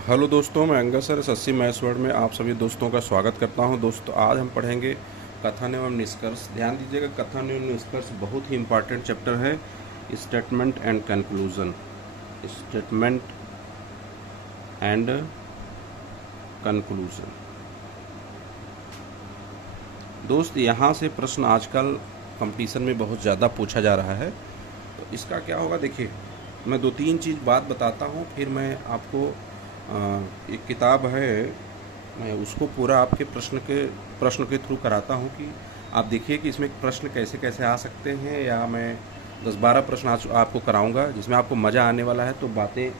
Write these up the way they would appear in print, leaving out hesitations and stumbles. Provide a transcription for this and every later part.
Hello दोस्तों, मैं Angad sir SSC maths word में आप सभी दोस्तों का स्वागत करता हूं। दोस्तों, आज हम पढ़ेंगे कथन एवं निष्कर्ष। ध्यान दीजिएगा, कथन एवं निष्कर्ष बहुत ही इम्पॉर्टेंट चैप्टर है। Statement and conclusion, statement and conclusion. दोस्त, यहाँ से प्रश्न आजकल कंपटीशन में बहुत ज़्यादा पूछा जा रहा है। तो इसका क्या होगा, देखिए मैं दो तीन चीज़ बात बताता हूँ, फिर मैं आपको एक किताब है, मैं उसको पूरा आपके प्रश्न के थ्रू कराता हूँ कि आप देखिए कि इसमें प्रश्न कैसे कैसे आ सकते हैं। या मैं 10-12 प्रश्न आज आपको कराऊंगा जिसमें आपको मज़ा आने वाला है। तो बातें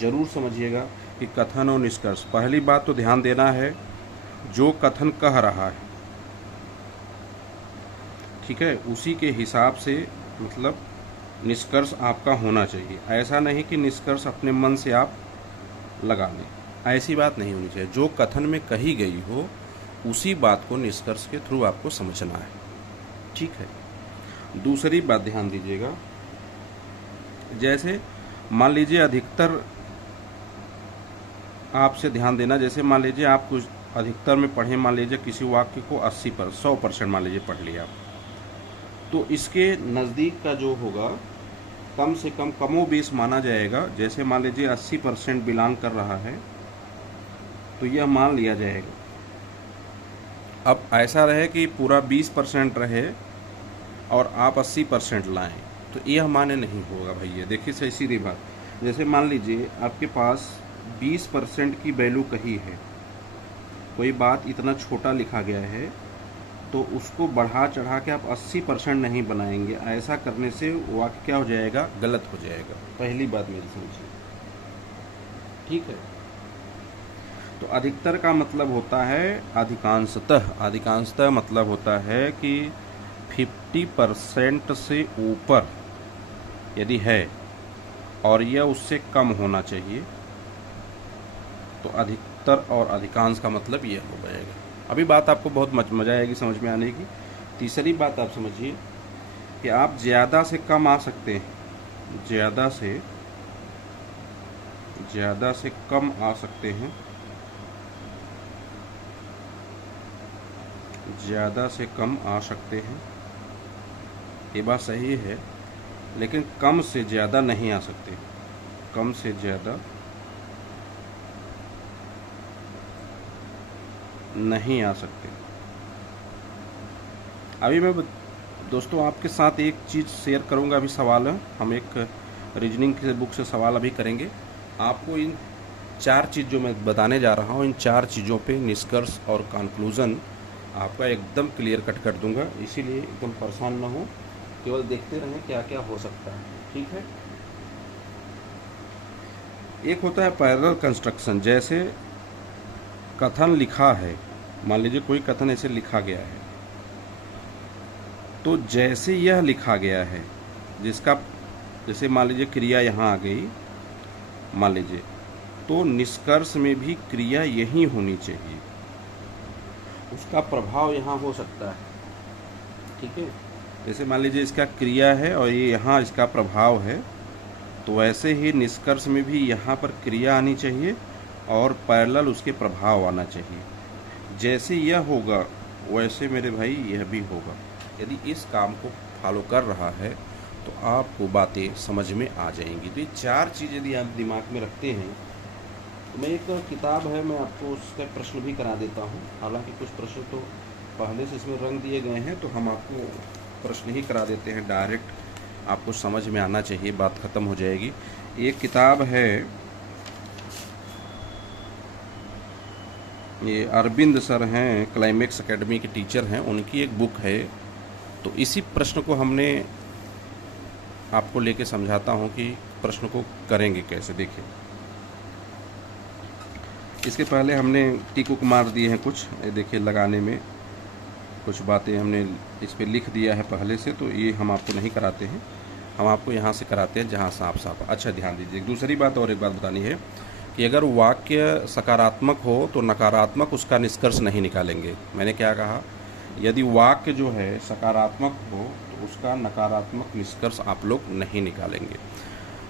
ज़रूर समझिएगा कि कथन और निष्कर्ष। पहली बात तो ध्यान देना है, जो कथन कह रहा है, ठीक है, उसी के हिसाब से मतलब निष्कर्ष आपका होना चाहिए। ऐसा नहीं कि निष्कर्ष अपने मन से आप लगा लें, ऐसी बात नहीं होनी चाहिए। जो कथन में कही गई हो उसी बात को निष्कर्ष के थ्रू आपको समझना है, ठीक है। दूसरी बात ध्यान दीजिएगा, जैसे मान लीजिए अधिकतर, आपसे ध्यान देना, जैसे मान लीजिए आप कुछ अधिकतर में पढ़े, मान लीजिए किसी वाक्य को 100% मान लीजिए पढ़ लिया, तो इसके नज़दीक का जो होगा कम से कम कमोबेश माना जाएगा। जैसे मान लीजिए 80% बिलोंग कर रहा है तो यह मान लिया जाएगा। अब ऐसा रहे कि पूरा 20% रहे और आप 80% लाएं, तो यह माने नहीं होगा भैया। देखिए सही सीधी बात, जैसे मान लीजिए आपके पास 20% की वैल्यू कही है, कोई बात इतना छोटा लिखा गया है, तो उसको बढ़ा चढ़ा के आप 80% नहीं बनाएंगे। ऐसा करने से वाक्य क्या हो जाएगा, गलत हो जाएगा। पहली बात मेरी समझिए, ठीक है। तो अधिकतर का मतलब होता है अधिकांशतः। अधिकांशतः मतलब होता है कि 50% से ऊपर यदि है और यह उससे कम होना चाहिए, तो अधिकतर और अधिकांश का मतलब यह हो जाएगा। अभी बात आपको बहुत मज़ा आएगी समझ में आने की। तीसरी बात आप समझिए कि आप ज़्यादा से कम आ सकते हैं, ज़्यादा से कम आ सकते हैं, ज़्यादा से कम आ सकते हैं, ये बात सही है। लेकिन कम से ज़्यादा नहीं आ सकते, कम से ज़्यादा नहीं आ सकते। अभी मैं दोस्तों आपके साथ एक चीज़ शेयर करूंगा। अभी सवाल है, हम एक रीजनिंग के बुक से सवाल अभी करेंगे। आपको इन 4 चीज़ जो मैं बताने जा रहा हूँ, इन 4 चीज़ों पे निष्कर्ष और कंक्लूजन आपका एकदम क्लियर कट कर दूंगा। इसीलिए एकदम परेशान ना हो, केवल देखते रहें क्या क्या हो सकता है, ठीक है। एक होता है पैरेलल कंस्ट्रक्शन। जैसे कथन लिखा है, मान लीजिए कोई कथन ऐसे लिखा गया है, तो जैसे यह लिखा गया है, जिसका जैसे मान लीजिए क्रिया यहाँ आ गई, मान लीजिए, तो निष्कर्ष में भी क्रिया यही होनी चाहिए, उसका प्रभाव यहाँ हो सकता है, ठीक है। जैसे मान लीजिए इसका क्रिया है और ये यहाँ इसका प्रभाव है, तो वैसे ही निष्कर्ष में भी यहाँ पर क्रिया आनी चाहिए और पैरेलल उसके प्रभाव आना चाहिए। जैसे यह होगा वैसे मेरे भाई यह भी होगा। यदि इस काम को फॉलो कर रहा है तो आपको बातें समझ में आ जाएंगी। तो ये 4 चीज़ यदि आप दिमाग में रखते हैं, तो मैं एक किताब है, मैं आपको उसका प्रश्न भी करा देता हूँ। हालांकि कुछ प्रश्न तो पहले से इसमें रंग दिए गए हैं, तो हम आपको प्रश्न ही करा देते हैं, डायरेक्ट आपको समझ में आना चाहिए, बात ख़त्म हो जाएगी। एक किताब है, ये अरविंद सर हैं, क्लाइमेक्स एकेडमी के टीचर हैं, उनकी एक बुक है। तो इसी प्रश्न को हमने आपको लेके समझाता हूँ कि प्रश्न को करेंगे कैसे। देखिए, इसके पहले हमने टिक उक मार दिए हैं कुछ, देखिए लगाने में कुछ बातें हमने इस पर लिख दिया है पहले से, तो ये हम आपको नहीं कराते हैं, हम आपको यहाँ से कराते हैं जहाँ साफ साफ। अच्छा ध्यान दीजिए, दूसरी बात और एक बात बतानी है कि अगर वाक्य सकारात्मक हो तो नकारात्मक उसका निष्कर्ष नहीं निकालेंगे। मैंने क्या कहा, यदि वाक्य जो है सकारात्मक हो तो उसका नकारात्मक निष्कर्ष आप लोग नहीं निकालेंगे।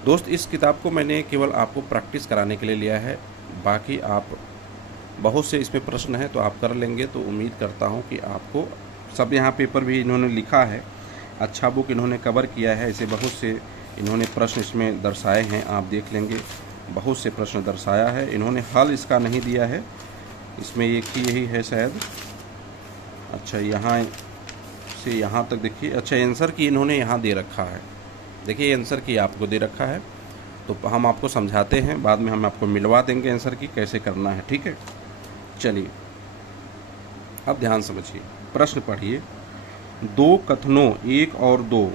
दोस्त, इस किताब को मैंने केवल आपको प्रैक्टिस कराने के लिए लिया है, बाकी आप बहुत से इसमें प्रश्न हैं तो आप कर लेंगे, तो उम्मीद करता हूँ कि आपको सब यहाँ पेपर भी इन्होंने लिखा है, अच्छा बुक इन्होंने कवर किया है। ऐसे बहुत से इन्होंने प्रश्न इसमें दर्शाए हैं, आप देख लेंगे बहुत से प्रश्न दर्शाया है। इन्होंने हल इसका नहीं दिया है, इसमें एक ही यही है शायद। अच्छा यहाँ से यहाँ तक देखिए, अच्छा आंसर की इन्होंने यहाँ दे रखा है, देखिए आंसर की आपको दे रखा है, तो हम आपको समझाते हैं, बाद में हम आपको मिलवा देंगे आंसर की कैसे करना है, ठीक है। चलिए अब ध्यान समझिए, प्रश्न पढ़िए। दो कथनों 1 और 2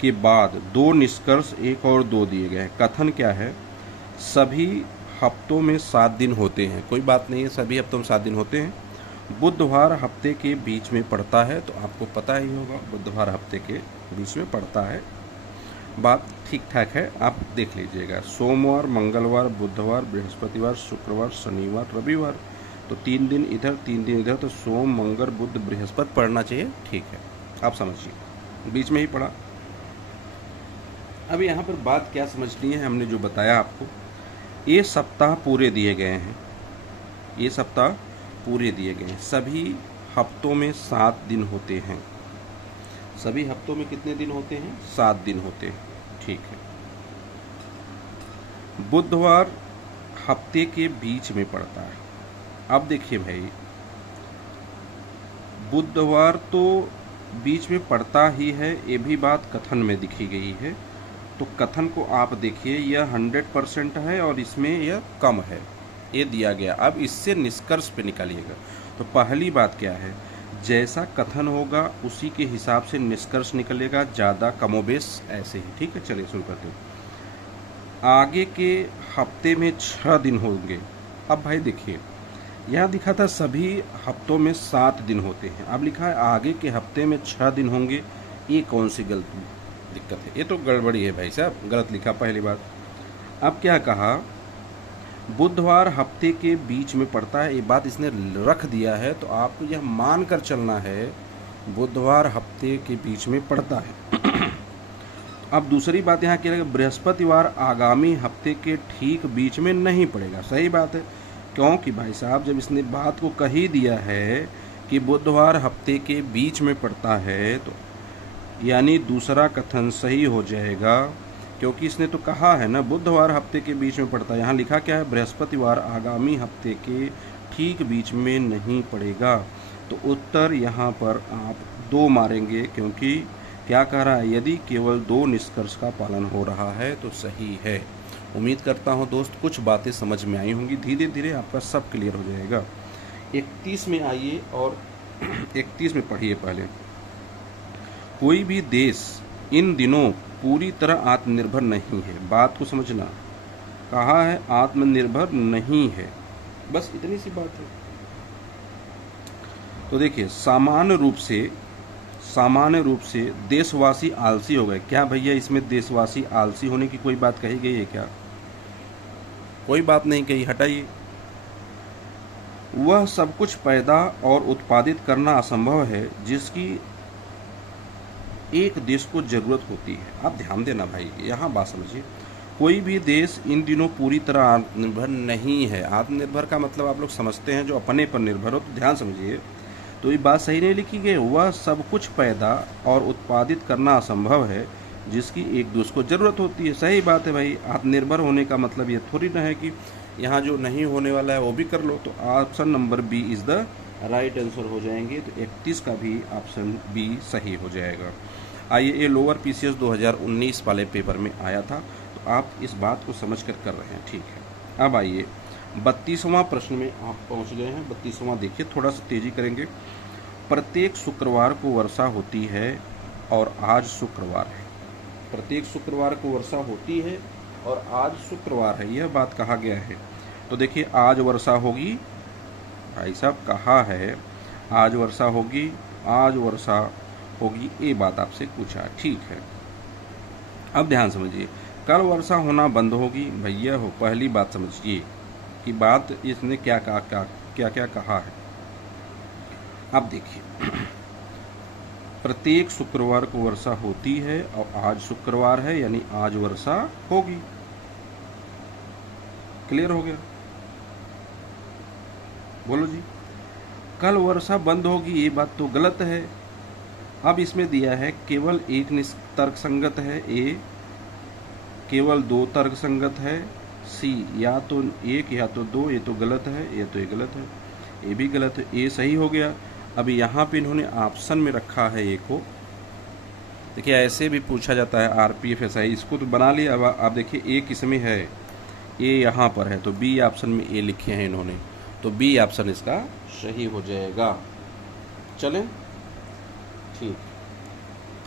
के बाद दो निष्कर्ष 1 और 2 दिए गए हैं। कथन क्या है? सभी हफ्तों में 7 दिन होते हैं। कोई बात नहीं है, सभी हफ्तों में 7 दिन होते हैं। बुधवार हफ्ते के बीच में पड़ता है, तो आपको पता ही होगा बुधवार हफ्ते के बीच में पड़ता है, बात ठीक ठाक है, आप देख लीजिएगा। सोमवार, मंगलवार, बुधवार, बृहस्पतिवार, शुक्रवार, शनिवार, रविवार, तो 3 दिन इधर 3 दिन इधर, तो सोम, मंगल, बुध, बृहस्पति पढ़ना चाहिए, ठीक है, आप समझिए बीच में ही पढ़ा। अब यहाँ पर बात क्या समझनी है, हमने जो बताया आपको, ये सप्ताह पूरे दिए गए हैं, ये सप्ताह पूरे दिए गए हैं। सभी हफ्तों में 7 दिन होते हैं। सभी हफ्तों में कितने दिन होते हैं? 7 दिन होते हैं, ठीक है। बुधवार हफ्ते के बीच में पड़ता है। अब देखिए भाई, बुधवार तो बीच में पड़ता ही है, ये भी बात कथन में दिखी गई है, तो कथन को आप देखिए, यह 100% है और इसमें यह कम है, ये दिया गया। अब इससे निष्कर्ष पे निकालिएगा। तो पहली बात क्या है, जैसा कथन होगा उसी के हिसाब से निष्कर्ष निकलेगा, ज़्यादा कमोबेश ऐसे ही, ठीक है। चलिए शुरू करते हैं। आगे के हफ्ते में 6 दिन होंगे। अब भाई देखिए, यहाँ दिखा था सभी हफ्तों में 7 दिन होते हैं, अब लिखा है आगे के हफ्ते में 6 दिन होंगे। ये कौन सी गलती दिक्कत है? ये तो गड़बड़ी है भाई साहब, गलत लिखा पहली बात। अब क्या कहा, बुधवार हफ्ते के बीच में पड़ता है, ये बात इसने रख दिया है, तो आपको यह मानकर चलना है बुधवार हफ्ते के बीच में पड़ता है। अब दूसरी बात यहाँ क्या है, बृहस्पतिवार आगामी हफ्ते के ठीक बीच में नहीं पड़ेगा। सही बात है, क्योंकि भाई साहब जब इसने बात को कही दिया है कि बुधवार हफ्ते के बीच में पड़ता है, तो यानी दूसरा कथन सही हो जाएगा, क्योंकि इसने तो कहा है ना बुधवार हफ्ते के बीच में पड़ता है। यहाँ लिखा क्या है, बृहस्पतिवार आगामी हफ्ते के ठीक बीच में नहीं पड़ेगा, तो उत्तर यहाँ पर आप 2 मारेंगे, क्योंकि क्या कह रहा है, यदि केवल 2 निष्कर्ष का पालन हो रहा है तो सही है। उम्मीद करता हूँ दोस्त कुछ बातें समझ में आई होंगी, धीरे धीरे आपका सब क्लियर हो जाएगा। 31 में आइए और 31 में पढ़िए पहले। कोई भी देश इन दिनों पूरी तरह आत्मनिर्भर नहीं है। बात को समझना, कहा है आत्मनिर्भर नहीं है, बस इतनी सी बात है। तो देखिए, सामान्य रूप से देशवासी आलसी हो गए। क्या भैया इसमें देशवासी आलसी होने की कोई बात कही गई है क्या? कोई बात नहीं कही, हटाइए। वह सब कुछ पैदा और उत्पादित करना असंभव है जिसकी एक देश को जरूरत होती है। आप ध्यान देना भाई, यहाँ बात समझिए। कोई भी देश इन दिनों पूरी तरह आत्मनिर्भर नहीं है। आत्मनिर्भर का मतलब आप लोग समझते हैं जो अपने पर निर्भर हो, तो ध्यान समझिए। तो ये बात सही नहीं लिखी गई, वह सब कुछ पैदा और उत्पादित करना असंभव है जिसकी एक दूसरे को जरूरत होती है। सही बात है भाई, आत्मनिर्भर होने का मतलब ये थोड़ी ना है कि यहाँ जो नहीं होने वाला है वो भी कर लो। तो option number B is the right answer हो जाएंगे। तो 31 का भी ऑप्शन बी सही हो जाएगा। आइए, ये लोअर पीसीएस 2019 वाले पेपर में आया था, तो आप इस बात को समझ कर रहे हैं, ठीक है। अब आइए 32वां प्रश्न में आप पहुंच गए हैं। 32वां देखिए, थोड़ा सा तेजी करेंगे। प्रत्येक शुक्रवार को वर्षा होती है और आज शुक्रवार है। प्रत्येक शुक्रवार को वर्षा होती है और आज शुक्रवार है, यह बात कहा गया है। तो देखिए, आज वर्षा होगी, भाई साहब कहा है आज वर्षा होगी, आज वर्षा होगी, ये बात आपसे पूछा, ठीक है। अब ध्यान समझिए, कल वर्षा होना बंद होगी, भैया हो, पहली बात समझिए कि बात इसने क्या कहा है। अब देखिए, प्रत्येक शुक्रवार को वर्षा होती है और आज शुक्रवार है, यानी आज वर्षा होगी। क्लियर हो गया? बोलो जी, कल वर्षा बंद होगी, ये बात तो गलत है। अब इसमें दिया है केवल एक तर्क संगत है, ए केवल दो तर्क संगत है, सी या तो एक या तो दो, ये तो गलत है, ये तो ये गलत है, ये भी गलत है, ए सही हो गया। अभी यहाँ पे इन्होंने ऑप्शन में रखा है ए को। देखिए ऐसे भी पूछा जाता है आरपीएफ एसआई, इसको तो बना लिया। अब आप देखिए ए किस में है, ए यहाँ पर है, तो बी ऑप्शन में ए लिखे हैं इन्होंने, तो बी ऑप्शन इसका सही हो जाएगा। चलें ठीक,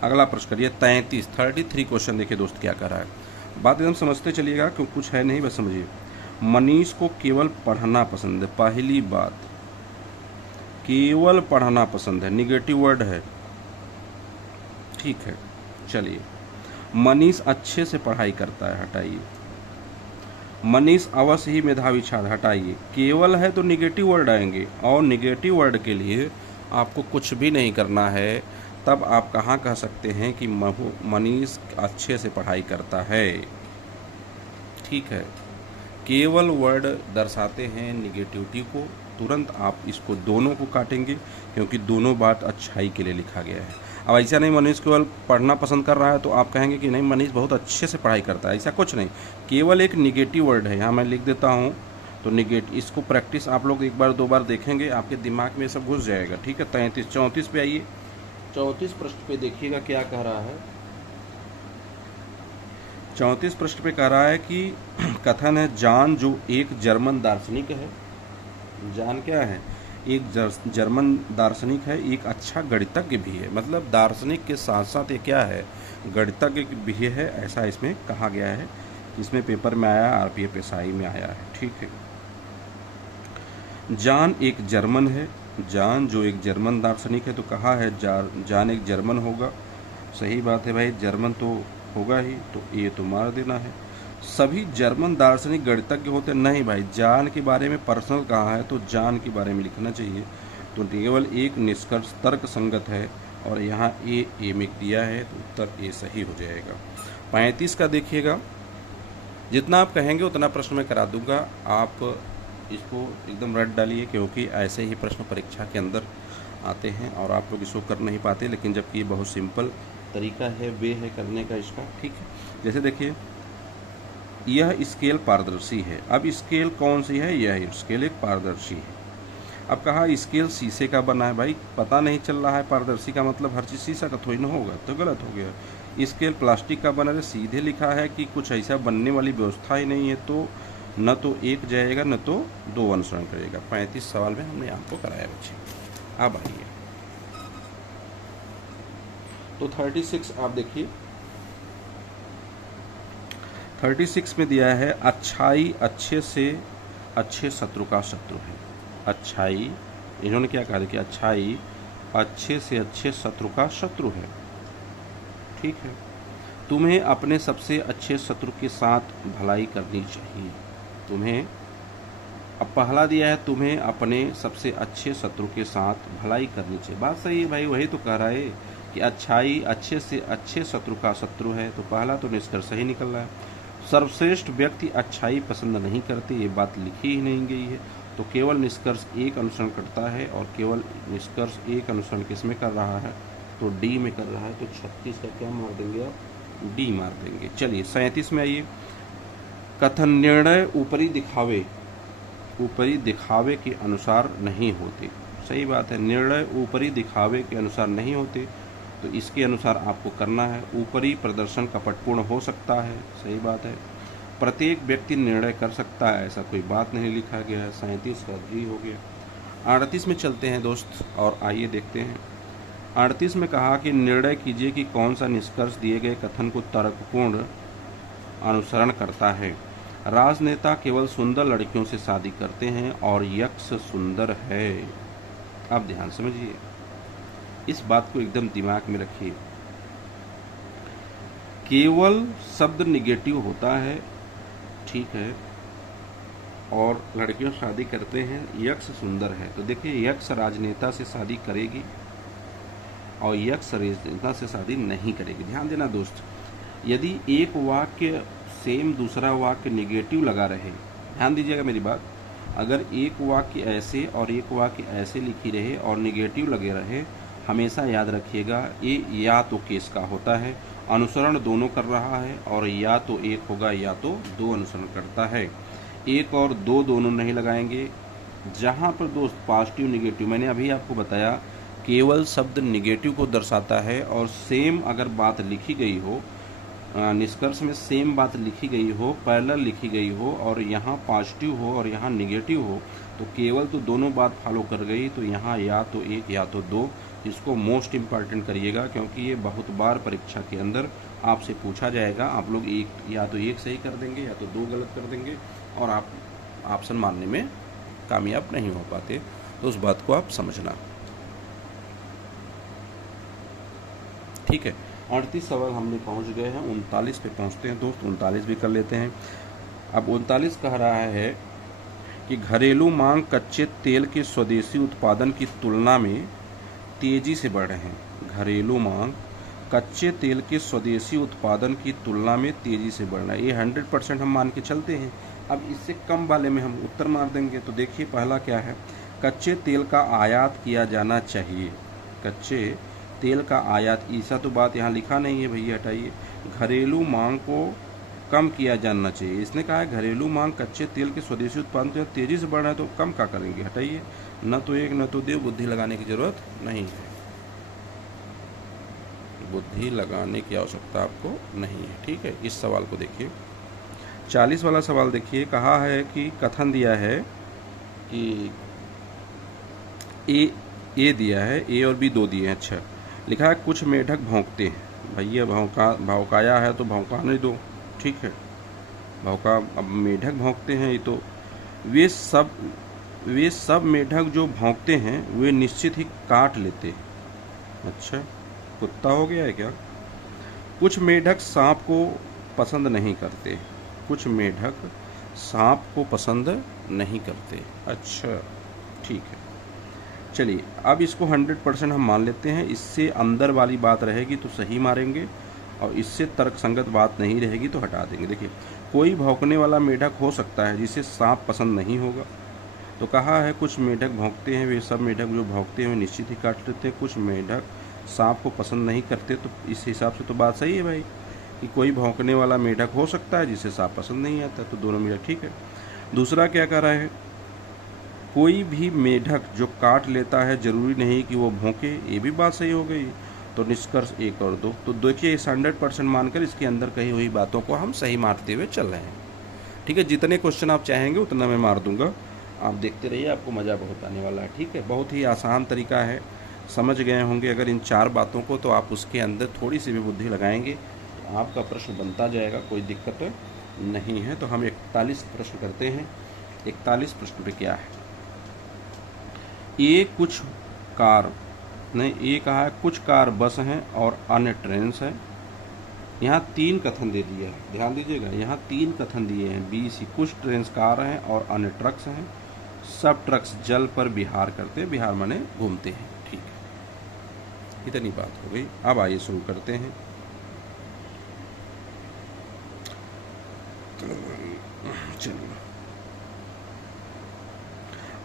अगला प्रश्न करिए 33 क्वेश्चन। देखिए दोस्त क्या कर रहा है, बात एकदम समझते चलिएगा, क्यों कुछ है नहीं, बस समझिए। मनीष को केवल पढ़ना पसंद है, पहली बात केवल पढ़ना पसंद है, निगेटिव वर्ड है, ठीक है। चलिए, मनीष अच्छे से पढ़ाई करता है, हटाइए। मनीष अवश्य ही मेधावी छात्र, हटाइए। केवल है तो निगेटिव वर्ड आएंगे, और निगेटिव वर्ड के लिए आपको कुछ भी नहीं करना है, तब आप कहाँ कह सकते हैं कि मनीष अच्छे से पढ़ाई करता है, ठीक है। केवल वर्ड दर्शाते हैं निगेटिविटी को, तुरंत आप इसको दोनों को काटेंगे, क्योंकि दोनों बात अच्छाई के लिए लिखा गया है। अब ऐसा नहीं मनीष केवल पढ़ना पसंद कर रहा है तो आप कहेंगे कि नहीं मनीष बहुत अच्छे से पढ़ाई करता है, ऐसा कुछ नहीं। केवल एक निगेटिव वर्ड है, यहाँ मैं लिख देता हूँ, तो निगेटिव, इसको प्रैक्टिस आप लोग एक बार दो बार देखेंगे, आपके दिमाग में सब घुस जाएगा, ठीक है। 34 पे आइए, 34 प्रश्न पे देखिएगा क्या कह रहा है। 34 प्रश्न पे कह रहा है कि कथन है, जान जो एक जर्मन दार्शनिक है, जान क्या है, एक जर्मन दार्शनिक है, एक अच्छा गणितज्ञ भी है। मतलब दार्शनिक के साथ साथ ये क्या है, गणितज्ञ भी है, ऐसा इसमें कहा गया है। इसमें पेपर में आया, आरपीएफ एसआई में आया है, ठीक है। जान एक जर्मन है, जान जो एक जर्मन दार्शनिक है, तो कहा है जान एक जर्मन होगा, सही बात है भाई, जर्मन तो होगा ही, तो ये तो मार देना है। सभी जर्मन दार्शनिक गणितज्ञ होते नहीं भाई, जान के बारे में पर्सनल कहा है तो जान के बारे में लिखना चाहिए, तो केवल एक निष्कर्ष तर्क संगत है, और यहाँ ए में दिया है, तो उत्तर ए सही हो जाएगा। 35 का देखिएगा, जितना आप कहेंगे उतना प्रश्न मैं करा दूंगा, आप इसको एकदम रट डालिए, क्योंकि ऐसे ही प्रश्न परीक्षा के अंदर आते हैं और आप लोग इसको कर नहीं पाते, लेकिन जबकि ये बहुत सिंपल तरीका है, वे है करने का इसका, ठीक है। जैसे देखिए, यह स्केल पारदर्शी है, अब स्केल कौन सी है, यह स्केल एक पारदर्शी है। अब कहा स्केल शीशे का बना है, भाई पता नहीं चल रहा है, पारदर्शी का मतलब हर चीज़ शीशा का थोड़ी ना होगा, तो गलत हो गया। स्केल प्लास्टिक का बना है, सीधे लिखा है कि कुछ ऐसा बनने वाली व्यवस्था ही नहीं है, तो न तो एक जाएगा न तो दो अनुसरण करेगा। 35 सवाल में हमने आपको कराया बच्चे। अब आइए तो 36 आप देखिए, 36 में दिया है, अच्छाई अच्छे से अच्छे शत्रु का शत्रु है। अच्छाई, इन्होंने क्या कहा, देखिए अच्छाई अच्छे से अच्छे शत्रु का शत्रु है, ठीक है। तुम्हें अपने सबसे अच्छे शत्रु के साथ भलाई करनी चाहिए, तुम्हें, अब पहला दिया है तुम्हें अपने सबसे अच्छे शत्रु के साथ भलाई करनी चाहिए, बात सही है भाई, वही तो कह रहा है कि अच्छाई अच्छे से अच्छे शत्रु का शत्रु है, तो पहला तो निष्कर्ष सही निकल रहा है। सर्वश्रेष्ठ व्यक्ति अच्छाई पसंद नहीं करते, ये बात लिखी ही नहीं गई है, तो केवल निष्कर्ष एक अनुसरण करता है, और केवल निष्कर्ष एक अनुसरण किसमें कर रहा है, तो डी में कर रहा है, तो 36 का क्या मार देंगे आप, डी मार देंगे। चलिए 37 में आइए, कथन निर्णय ऊपरी दिखावे के अनुसार नहीं होते, सही बात है, निर्णय ऊपरी दिखावे के अनुसार नहीं होते, तो इसके अनुसार आपको करना है। ऊपरी प्रदर्शन कपटपूर्ण हो सकता है, सही बात है। प्रत्येक व्यक्ति निर्णय कर सकता है, ऐसा कोई बात नहीं लिखा गया है, 37 का जी हो गया। 38 में चलते हैं दोस्त, और आइए देखते हैं। 38 में कहा कि निर्णय कीजिए कि कौन सा निष्कर्ष दिए गए कथन को तर्कपूर्ण अनुसरण करता है। राजनेता केवल सुंदर लड़कियों से शादी करते हैं और यक्ष सुंदर है। अब ध्यान समझिए, इस बात को एकदम दिमाग में रखिए, केवल शब्द निगेटिव होता है, ठीक है, और लड़कियों शादी करते हैं, यक्ष सुंदर है, तो देखिए यक्ष राजनेता से शादी करेगी और यक्ष राजनेता से शादी नहीं करेगी। ध्यान देना दोस्त, यदि एक वाक्य सेम दूसरा वाक्य निगेटिव लगा रहे, ध्यान दीजिएगा मेरी बात, अगर एक वाक्य ऐसे और एक वाक्य ऐसे लिखी रहे और निगेटिव लगे रहे, हमेशा याद रखिएगा ये या तो केस का होता है, अनुसरण दोनों कर रहा है, और या तो एक होगा या तो दो अनुसरण करता है। एक और दो दोनों नहीं लगाएंगे। जहाँ पर दोस्त पॉजिटिव निगेटिव, मैंने अभी आपको बताया केवल शब्द निगेटिव को दर्शाता है, और सेम अगर बात लिखी गई हो, निष्कर्ष में सेम बात लिखी गई हो, पैरेलल लिखी गई हो, और यहाँ पॉजिटिव हो और यहाँ निगेटिव हो, तो केवल तो दोनों बात फॉलो कर गई, तो यहाँ या तो एक या तो दो। इसको मोस्ट इम्पॉर्टेंट करिएगा, क्योंकि ये बहुत बार परीक्षा के अंदर आपसे पूछा जाएगा। आप लोग एक या तो एक सही कर देंगे या तो दो गलत कर देंगे, और आप ऑप्शन मारने में कामयाब नहीं हो पाते। तो उस बात को आप समझना, ठीक है। 38 सवाल हमने पहुंच गए हैं, 39 पे पहुंचते हैं दोस्त। 39 भी कर लेते हैं। अब 39 कह रहा है कि घरेलू मांग कच्चे तेल के स्वदेशी उत्पादन की तुलना में तेजी से बढ़ रहे हैं। घरेलू मांग कच्चे तेल के स्वदेशी उत्पादन की तुलना में तेजी से बढ़ रहा है। ये 100% हम मान के चलते हैं। अब इससे कम वाले में हम उत्तर मार देंगे। तो देखिए पहला क्या है, कच्चे तेल का आयात किया जाना चाहिए। कच्चे तेल का आयात, ऐसा तो बात यहाँ लिखा नहीं है भैया, हटाइए। घरेलू मांग को कम किया जाना चाहिए। इसने कहा है घरेलू मांग कच्चे तेल के स्वदेशी उत्पादन तेजी से बढ़ रहा है, तो कम क्या करेंगे, हटाइए। न तो एक न तो दो, बुद्धि लगाने की जरूरत नहीं है। बुद्धि लगाने की आवश्यकता आपको नहीं है, ठीक है। इस सवाल को देखिए, 40 वाला सवाल देखिए। कहा है कि कथन दिया है कि ए दिया है, ए और बी दो दिए हैं। अच्छा, लिखा है कुछ मेढक भौंकते हैं। भैया भौंकाया है तो भौंकाने दो, ठीक है। भौंका, अब मेढक भौंकते हैं, ये तो वे सब मेढक जो भौंकते हैं वे निश्चित ही काट लेते हैं। अच्छा, कुत्ता हो गया है क्या। कुछ मेढक सांप को पसंद नहीं करते। कुछ मेढक सांप को पसंद नहीं करते। अच्छा, ठीक है। चलिए, अब इसको 100% हम मान लेते हैं। इससे अंदर वाली बात रहेगी तो सही मारेंगे, और इससे तर्कसंगत बात नहीं रहेगी तो हटा देंगे। देखिए, कोई भौंकने वाला मेढक हो सकता है जिसे सांप पसंद नहीं होगा। तो कहा है कुछ मेढक भौंकते हैं, वे सब मेढक जो भौंकते हैं निश्चित ही काट लेते हैं। कुछ मेढक सांप को पसंद नहीं करते। तो इस हिसाब से तो बात सही है भाई, कि कोई भौंकने वाला मेढक हो सकता है जिसे सांप पसंद नहीं आता। तो दोनों मेढक ठीक है। दूसरा क्या कह रहा है, कोई भी मेढक जो काट लेता है जरूरी नहीं कि वो भौंके। ये भी बात सही हो गई। तो निष्कर्ष एक और दो। तो देखिए, इस 100% मानकर इसके अंदर कही हुई बातों को हम सही मारते हुए चल रहे हैं, ठीक है। जितने क्वेश्चन आप चाहेंगे उतना मैं मार दूंगा, आप देखते रहिए, आपको मज़ा बहुत आने वाला है, ठीक है। बहुत ही आसान तरीका है, समझ गए होंगे अगर इन 4 बातों को, तो आप उसके अंदर थोड़ी सी भी बुद्धि लगाएंगे तो आपका प्रश्न बनता जाएगा, कोई दिक्कत नहीं है। तो हम 41 प्रश्न करते हैं। 41 प्रश्न पे क्या है, ये कुछ कार नहीं, ये कहा है कुछ कार बस हैं और अन्य ट्रेन है। यहाँ 3 कथन दे दिया है, ध्यान दीजिएगा। यहाँ 3 कथन दिए हैं, बी सी। कुछ ट्रेन कार हैं और अन्य ट्रक्स हैं। सब ट्रक्स जल पर विहार करते हैं। विहार माने घूमते हैं, ठीक है। इतनी बात हो गई। अब आइए शुरू करते हैं। चलिए,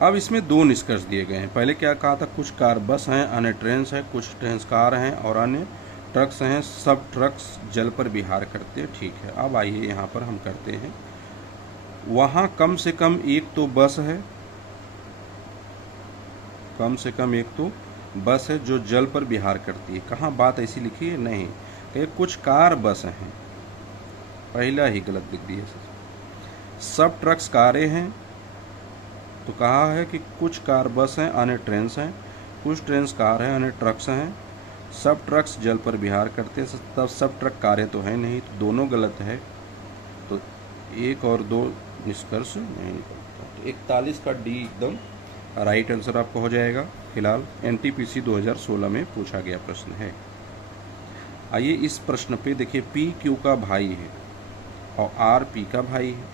अब इसमें 2 निष्कर्ष दिए गए हैं। पहले क्या कहा था, कुछ कार बस हैं, अन्य ट्रेन है। कुछ ट्रेन कार हैं और अन्य ट्रक्स हैं। सब ट्रक्स जल पर विहार करते हैं, ठीक है। अब आइए यहाँ पर हम करते हैं, वहाँ कम से कम एक तो बस है। कम से कम एक तो बस है जो जल पर विहार करती है। कहाँ बात ऐसी लिखी है, नहीं, कि कुछ कार बस हैं, पहला ही गलत लिख दिया। सब ट्रक्स कारें हैं, तो कहा है कि कुछ कार बस हैं, अन्य ट्रेन हैं। कुछ ट्रेन कार हैं, अन्य ट्रक्स हैं। सब ट्रक्स जल पर विहार करते हैं, तब सब ट्रक कारें तो हैं नहीं, तो दोनों गलत है। तो 1 और 2 निष्कर्ष नहीं निकलता। 41 का डी एकदम राइट आंसर आपको हो जाएगा। फिलहाल NTPC 2016 में पूछा गया प्रश्न है। आइए इस प्रश्न पे देखिए, P Q का भाई है और R P का भाई है,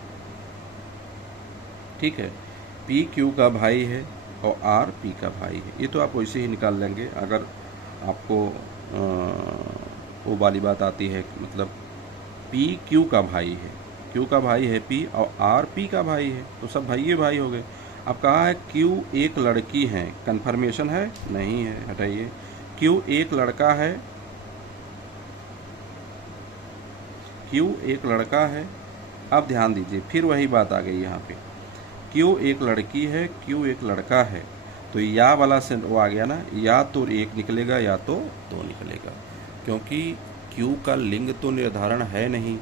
ठीक है। P Q का भाई है और R P का भाई है। ये तो आप वैसे ही निकाल लेंगे अगर आपको वो वाली बात आती है, मतलब P Q का भाई है क्यू का भाई है पी और आर पी का भाई है, तो सब भाई भाई हो गए। अब कहा है क्यू एक लड़की है, कन्फर्मेशन है नहीं है, हटाइए। क्यू एक लड़का है, क्यू एक लड़का है। अब ध्यान दीजिए, फिर वही बात आ गई यहाँ पे, क्यू एक लड़की है, क्यू एक लड़का है, तो या वाला से वो आ गया ना, या तो एक निकलेगा या तो दो निकलेगा, क्योंकि क्यू का लिंग तो निर्धारण है नहीं।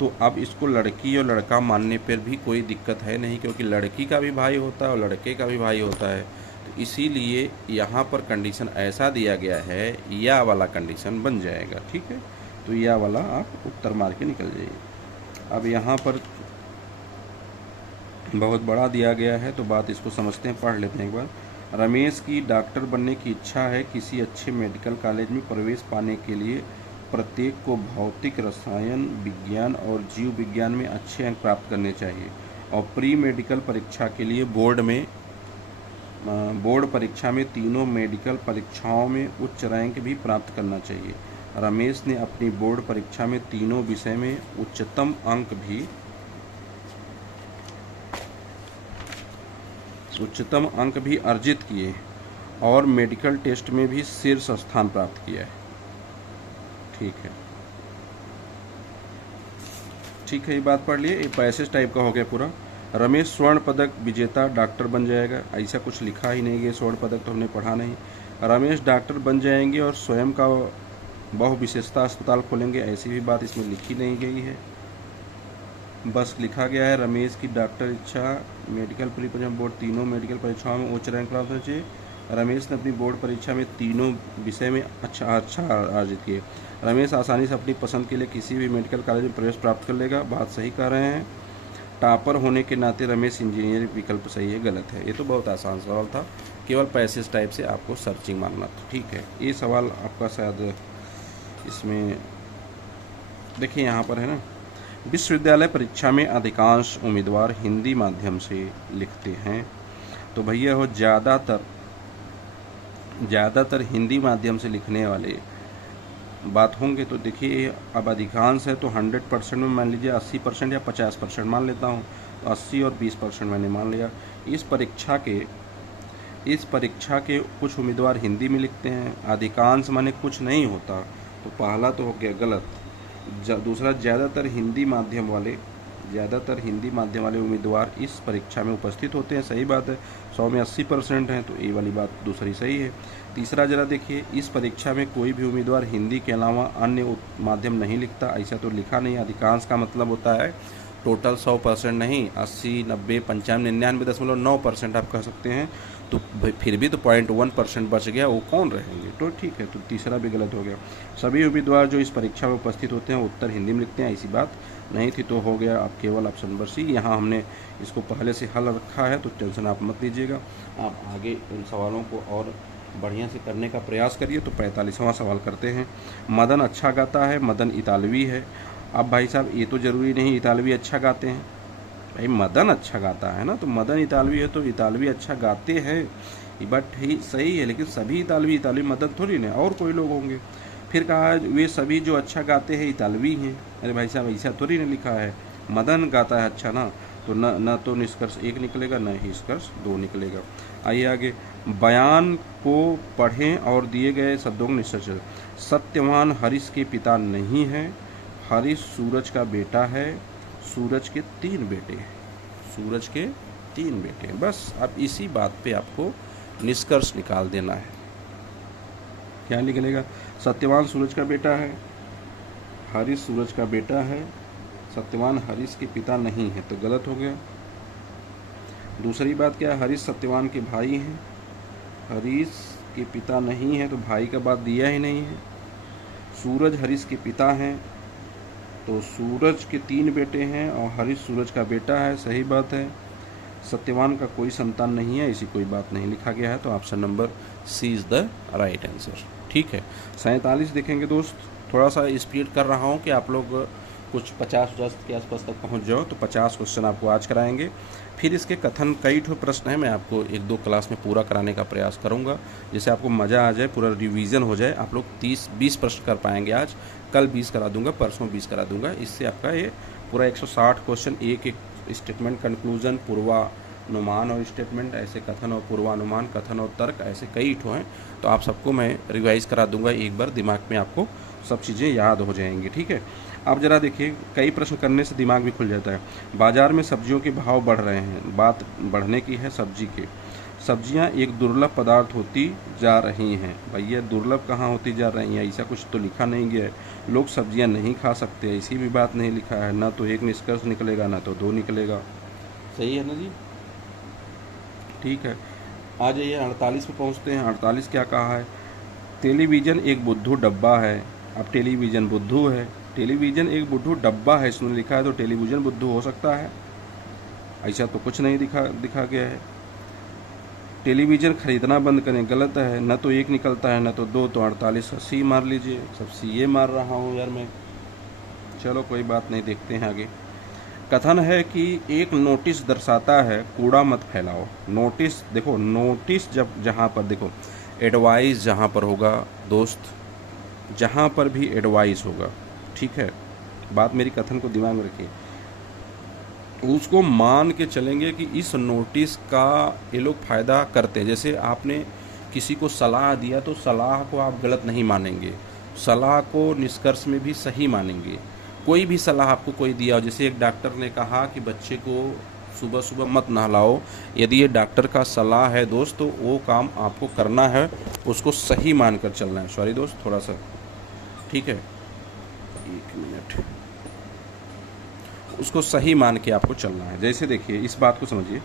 तो अब इसको लड़की और लड़का मानने पर भी कोई दिक्कत है नहीं, क्योंकि लड़की का भी भाई होता है और लड़के का भी भाई होता है। तो इसीलिए यहाँ पर कंडीशन ऐसा दिया गया है, या वाला कंडीशन बन जाएगा। ठीक है, तो या वाला आप उत्तर मार के निकल जाइए। अब यहाँ पर बहुत बड़ा दिया गया है, तो बात इसको समझते हैं, पढ़ लेते हैं एक बार। रमेश की डॉक्टर बनने की इच्छा है। किसी अच्छे मेडिकल कॉलेज में प्रवेश पाने के लिए प्रत्येक को भौतिक, रसायन विज्ञान और जीव विज्ञान में अच्छे अंक प्राप्त करने चाहिए और प्री मेडिकल परीक्षा के लिए बोर्ड परीक्षा में तीनों मेडिकल परीक्षाओं में उच्च रैंक भी प्राप्त करना चाहिए। रमेश ने अपनी बोर्ड परीक्षा में तीनों विषय में उच्चतम अंक भी अर्जित किए और मेडिकल टेस्ट में भी शीर्ष स्थान प्राप्त किया है। ठीक है, ये बात पढ़ लिए। ये पैसेज टाइप का हो गया पूरा। रमेश स्वर्ण पदक विजेता डॉक्टर बन जाएगा, ऐसा कुछ लिखा ही नहीं है, स्वर्ण पदक तो हमने पढ़ा नहीं। रमेश डॉक्टर बन जाएंगे और स्वयं का बहुविशेषता अस्पताल खोलेंगे, ऐसी भी बात इसमें लिखी नहीं गई है। बस लिखा गया है रमेश की डॉक्टर इच्छा, मेडिकल प्री परीक्षा बोर्ड तीनों मेडिकल परीक्षाओं में उच्च रैंक प्राप्त होना चाहिए। रमेश ने अपनी बोर्ड परीक्षा में तीनों विषय में अच्छा अर्जित किए। रमेश आसानी से अपनी पसंद के लिए किसी भी मेडिकल कॉलेज में प्रवेश प्राप्त कर लेगा, बात सही कह रहे हैं। टॉपर होने के नाते रमेश इंजीनियरिंग विकल्प सही है, गलत है। ये तो बहुत आसान सवाल था, केवल पैसेज टाइप से आपको सर्चिंग मारना था। ठीक है, ये सवाल आपका शायद इसमें देखिए यहाँ पर है ना, विश्वविद्यालय परीक्षा में अधिकांश उम्मीदवार हिंदी माध्यम से लिखते हैं। तो भैया हो ज़्यादातर हिंदी माध्यम से लिखने वाले बात होंगे। तो देखिए अब अधिकांश है तो 100% में मान लीजिए 80% या 50% मान लेता हूँ, तो 80 और 20% मैंने मान लिया। इस परीक्षा के कुछ उम्मीदवार हिंदी में लिखते हैं, अधिकांश माने कुछ नहीं होता, तो पहला तो हो गया गलत। दूसरा, ज़्यादातर हिंदी माध्यम वाले उम्मीदवार इस परीक्षा में उपस्थित होते हैं, सही बात है, 100 में 80% हैं, तो ये वाली बात दूसरी सही है। तीसरा जरा देखिए, इस परीक्षा में कोई भी उम्मीदवार हिंदी के अलावा अन्य माध्यम नहीं लिखता, ऐसा तो लिखा नहीं। अधिकांश का मतलब होता है टोटल 100% नहीं, 80, 90, 95, 99.9% आप कह सकते हैं। तो फिर भी तो 0.1% बच गया, वो कौन रहेंगे? तो ठीक है, तो तीसरा भी गलत हो गया। सभी उम्मीदवार जो इस परीक्षा में उपस्थित होते हैं उत्तर हिंदी में लिखते हैं, ऐसी बात नहीं थी, तो हो गया आप केवल ऑप्शन नंबर सी। यहाँ हमने इसको पहले से हल रखा है, तो टेंशन आप मत लीजिएगा, आप आगे इन सवालों को और बढ़िया से करने का प्रयास करिए। तो 45वां सवाल करते हैं। मदन अच्छा गाता है, मदन इतालवी है। अब भाई साहब ये तो ज़रूरी नहीं इतालवी अच्छा गाते हैं, भाई मदन अच्छा गाता है ना, तो मदन इतालवी है तो इतालवी अच्छा गाते हैं, ये बात ही सही है, लेकिन सभी इतालवी मदन थोड़ी ना, और कोई लोग होंगे। फिर कहा वे सभी जो अच्छा गाते हैं इतालवी हैं, अरे भाई साहब ऐसा थोड़ी ना लिखा है, मदन गाता है अच्छा ना, तो न तो निष्कर्ष 1 निकलेगा, न ही निष्कर्ष 2 निकलेगा। आइए आगे, बयान को पढ़ें और दिए गए शब्दों का निष्कर्ष। सत्यवान हरीश के पिता नहीं है, हरीश सूरज का बेटा है, सूरज के 3 बेटे हैं। बस अब इसी बात पे आपको निष्कर्ष निकाल देना है। क्या निकलेगा? सत्यवान सूरज का बेटा है, हरीश सूरज का बेटा है, सत्यवान हरीश के पिता नहीं है, तो गलत हो गया। दूसरी बात क्या है? हरीश सत्यवान के भाई हैं, हरीश के पिता नहीं है, तो भाई का बात दिया ही नहीं है। सूरज हरीश के पिता हैं, तो सूरज के 3 बेटे हैं और हरीश सूरज का बेटा है, सही बात है। सत्यवान का कोई संतान नहीं है, ऐसी कोई बात नहीं लिखा गया है, तो option number C is the right answer. ठीक है, 47 देखेंगे दोस्त, थोड़ा सा स्पीड कर रहा हूँ कि आप लोग कुछ 50 के आसपास तक पहुँच जाओ, तो 50 क्वेश्चन आपको आज कराएंगे। फिर इसके कथन कई ठो प्रश्न हैं, मैं आपको 1-2 क्लास में पूरा कराने का प्रयास करूँगा, जिससे आपको मज़ा आ जाए, पूरा रिवीजन हो जाए, आप लोग 30-20 प्रश्न कर पाएंगे आज, कल 20 करा दूंगा, परसों 20 करा दूंगा, इससे आपका ये पूरा 160 क्वेश्चन, एक एक स्टेटमेंट, कंक्लूजन, पूर्वानुमान और स्टेटमेंट, ऐसे कथन और पूर्वानुमान, कथन और तर्क, ऐसे कई ठो हैं। तो आप सबको मैं रिवाइज करा दूंगा एक बार, दिमाग में आपको सब चीज़ें याद हो जाएंगी। ठीक है, आप ज़रा देखिए, कई प्रश्न करने से दिमाग भी खुल जाता है। बाजार में सब्जियों के भाव बढ़ रहे हैं, बात बढ़ने की है सब्जी के। सब्जियां एक दुर्लभ पदार्थ होती जा रही हैं। भैया दुर्लभ कहाँ होती जा रही हैं, ऐसा कुछ तो लिखा नहीं गया है। लोग सब्जियां नहीं खा सकते, ऐसी भी बात नहीं लिखा है। ना तो एक निष्कर्ष निकलेगा, ना तो दो निकलेगा। सही है ना जी? ठीक है, आ जाइए 48 पे पहुँचते हैं। 48 क्या कहा है? टेलीविज़न एक बुद्धू डब्बा है। अब टेलीविज़न बुद्धू है, टेलीविज़न एक बुद्धू डब्बा है इसमें लिखा है, तो टेलीविज़न बुद्धू हो सकता है? ऐसा तो कुछ नहीं दिखा गया है। टेलीविज़न खरीदना बंद करें, गलत है। न तो एक निकलता है, न तो दो, तो 48 का सी मार लीजिए। सब सी ए मार रहा हूँ यार मैं। चलो कोई बात नहीं, देखते हैं आगे। कथन है कि एक नोटिस दर्शाता है कूड़ा मत फैलाओ। नोटिस देखो, नोटिस जब जहाँ पर देखो एडवाइस जहाँ पर होगा दोस्त, जहाँ पर भी एडवाइस होगा, ठीक है, बात मेरी कथन को दिमाग में रखिए, उसको मान के चलेंगे कि इस नोटिस का ये लोग फ़ायदा करते हैं। जैसे आपने किसी को सलाह दिया तो सलाह को आप गलत नहीं मानेंगे, सलाह को निष्कर्ष में भी सही मानेंगे। कोई भी सलाह आपको कोई दिया हो, जैसे एक डॉक्टर ने कहा कि बच्चे को सुबह सुबह मत नहलाओ, यदि ये डॉक्टर का सलाह है दोस्त, तो वो काम आपको करना है, उसको सही मानकर चलना है। सॉरी दोस्त, थोड़ा सा, ठीक है, एक मिनट, उसको सही मान के आपको चलना है। जैसे देखिए, इस बात को समझिए,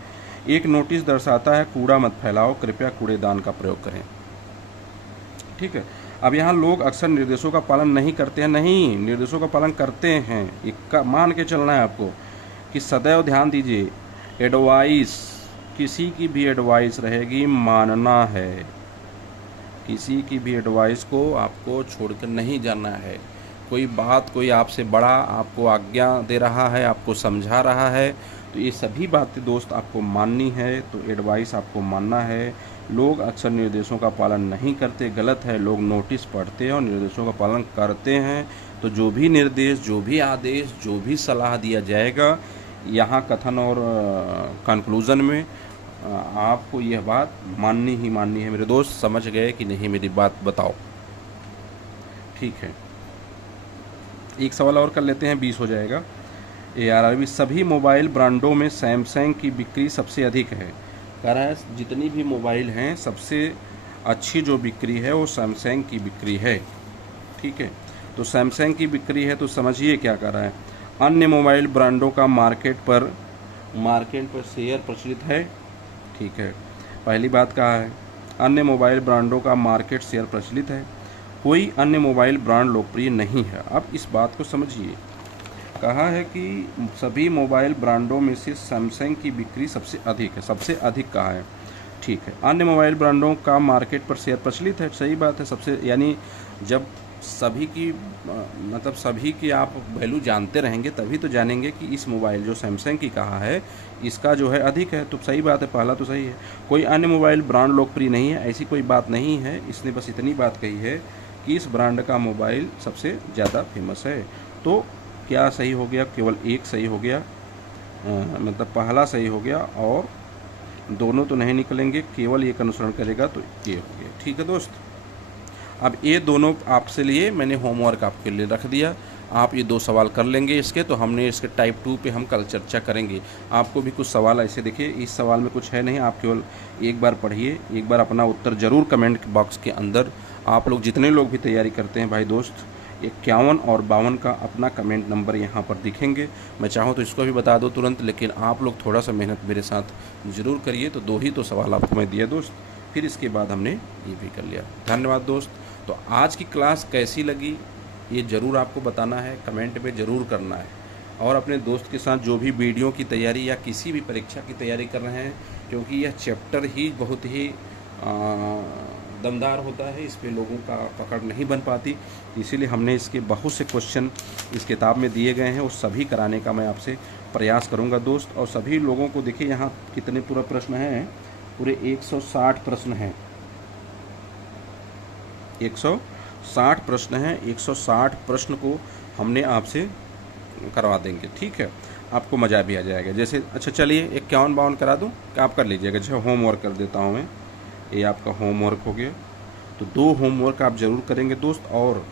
एक नोटिस दर्शाता है कूड़ा मत फैलाओ, कृपया कूड़ेदान का प्रयोग करें। ठीक है, अब यहाँ लोग अक्सर निर्देशों का पालन नहीं करते हैं। नहीं, निर्देशों का पालन करते हैं, एक मान के चलना है आपको कि सदैव ध्यान दीजिए, एडवाइस, किसी की भी एडवाइस रहेगी, मानना है। किसी की भी एडवाइस को आपको छोड़कर नहीं जाना है। कोई बात, कोई आपसे बड़ा आपको आज्ञा दे रहा है, आपको समझा रहा है, तो ये सभी बातें दोस्त आपको माननी है, तो एडवाइस आपको मानना है। लोग अक्सर निर्देशों का पालन नहीं करते, गलत है। लोग नोटिस पढ़ते हैं और निर्देशों का पालन करते हैं। तो जो भी निर्देश, जो भी आदेश, जो भी सलाह दिया जाएगा यहाँ कथन और कंक्लूज़न में, आपको यह बात माननी ही माननी है। मेरे दोस्त समझ गए कि नहीं, मेरी बात बताओ। ठीक है, एक सवाल और कर लेते हैं, 20 हो जाएगा। ARRB, सभी मोबाइल ब्रांडों में सैमसंग की बिक्री सबसे अधिक है। कह रहा है जितनी भी मोबाइल हैं सबसे अच्छी जो बिक्री है वो सैमसंग की बिक्री है। ठीक है, तो सैमसंग की बिक्री है, तो समझिए क्या कर रहा है। अन्य मोबाइल ब्रांडों का मार्केट पर शेयर प्रचलित है। ठीक है, पहली बात कहा है अन्य मोबाइल ब्रांडों का मार्केट शेयर प्रचलित है, कोई अन्य मोबाइल ब्रांड लोकप्रिय नहीं है। अब इस बात को समझिए, कहा है कि सभी मोबाइल ब्रांडों में से सैमसंग की बिक्री सबसे अधिक है, सबसे अधिक कहा है। ठीक है, अन्य मोबाइल ब्रांडों का मार्केट पर शेयर प्रचलित है, सही बात है, सबसे, यानी जब सभी की मतलब सभी की आप वैल्यू जानते रहेंगे तभी तो जानेंगे कि इस मोबाइल जो सैमसंग की कहा है इसका जो है अधिक है, तो सही बात है, पहला तो सही है। कोई अन्य मोबाइल ब्रांड लोकप्रिय नहीं है, ऐसी कोई बात नहीं है। इसने बस इतनी बात कही है कि इस ब्रांड का मोबाइल सबसे ज़्यादा फेमस है। तो क्या सही हो गया? केवल एक सही हो गया, मतलब पहला सही हो गया, और दोनों तो नहीं निकलेंगे, केवल एक अनुसरण करेगा तो ये हो गया। ठीक है दोस्त, अब ये दोनों आपसे लिए मैंने होमवर्क आपके लिए रख दिया, आप ये 2 सवाल कर लेंगे इसके, तो हमने इसके टाइप 2 पे हम कल चर्चा करेंगे। आपको भी कुछ सवाल ऐसे देखिए, इस सवाल में कुछ है नहीं, आप केवल एक बार पढ़िए, एक बार अपना उत्तर ज़रूर कमेंट बॉक्स के अंदर, आप लोग जितने लोग भी तैयारी करते हैं भाई दोस्त, 51 और 52 का अपना कमेंट नंबर यहाँ पर दिखेंगे। मैं चाहूँ तो इसको भी बता दो तुरंत, लेकिन आप लोग थोड़ा सा मेहनत मेरे साथ ज़रूर करिए। तो 2 ही तो सवाल आपको मैं दिया दोस्त, फिर इसके बाद हमने ये भी कर लिया। धन्यवाद दोस्त। तो आज की क्लास कैसी लगी ये ज़रूर आपको बताना है, कमेंट में ज़रूर करना है, और अपने दोस्त के साथ जो भी वीडियो की तैयारी या किसी भी परीक्षा की तैयारी कर रहे हैं, क्योंकि यह चैप्टर ही बहुत ही दमदार होता है, इस पे लोगों का पकड़ नहीं बन पाती, इसीलिए हमने इसके बहुत से क्वेश्चन इस किताब में दिए गए हैं, वो सभी कराने का मैं आपसे प्रयास करूंगा दोस्त। और सभी लोगों को देखिए यहाँ कितने पूरा प्रश्न हैं, पूरे 160 प्रश्न हैं, 160 प्रश्न हैं। 160 प्रश्न को हमने आपसे करवा देंगे, ठीक है, आपको मज़ा भी आ जाएगा। जैसे अच्छा चलिए 51-52 करा दूँ कि आप कर लीजिएगा। जैसे होमवर्क कर देता हूँ मैं, ये आपका होमवर्क हो गया। तो 2 होमवर्क आप ज़रूर करेंगे दोस्त, और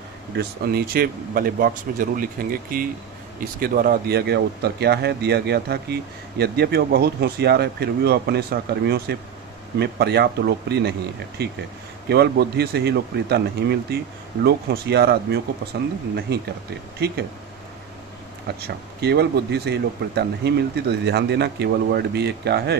नीचे वाले बॉक्स में ज़रूर लिखेंगे कि इसके द्वारा दिया गया उत्तर क्या है। दिया गया था कि यद्यपि वह बहुत होशियार है, फिर भी वह अपने सहकर्मियों से में पर्याप्त लोकप्रिय नहीं है, ठीक है। केवल बुद्धि से ही लोकप्रियता नहीं मिलती, लोग होशियार आदमियों को पसंद नहीं करते, ठीक है। अच्छा, केवल बुद्धि से ही लोकप्रियता नहीं मिलती, तो ध्यान देना केवल वर्ड भी एक क्या है,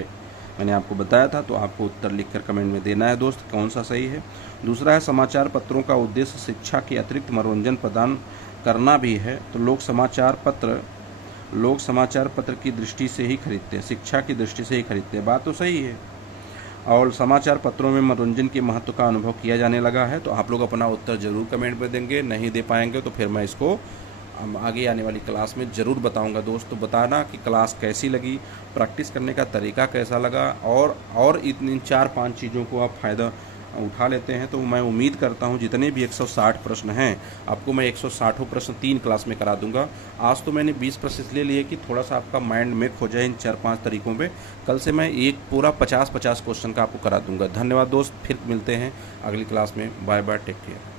मैंने आपको बताया था। तो आपको उत्तर लिखकर कमेंट में देना है दोस्त, कौन सा सही है। दूसरा है समाचार पत्रों का उद्देश्य शिक्षा के अतिरिक्त मनोरंजन प्रदान करना भी है। तो लोग समाचार पत्र की दृष्टि से ही खरीदते हैं, शिक्षा की दृष्टि से ही खरीदते हैं, बात तो सही है। और समाचार पत्रों में मनोरंजन के महत्व का अनुभव किया जाने लगा है। तो आप लोग अपना उत्तर ज़रूर कमेंट में देंगे, नहीं दे पाएंगे तो फिर मैं इसको आगे आने वाली क्लास में ज़रूर बताऊंगा दोस्त। तो बताना कि क्लास कैसी लगी, प्रैक्टिस करने का तरीका कैसा लगा, और इन 4-5 चीज़ों को आप फ़ायदा उठा लेते हैं। तो मैं उम्मीद करता हूं जितने भी 160 प्रश्न हैं, आपको मैं 160 प्रश्न 3 क्लास में करा दूंगा। आज तो मैंने 20 प्रश्न इसलिए लिए कि थोड़ा सा आपका माइंड मेक हो जाए इन 4-5 तरीकों पे। कल से मैं एक पूरा 50-50 क्वेश्चन का आपको करा दूंगा। धन्यवाद दोस्त, फिर मिलते हैं अगली क्लास में। Bye bye, take care.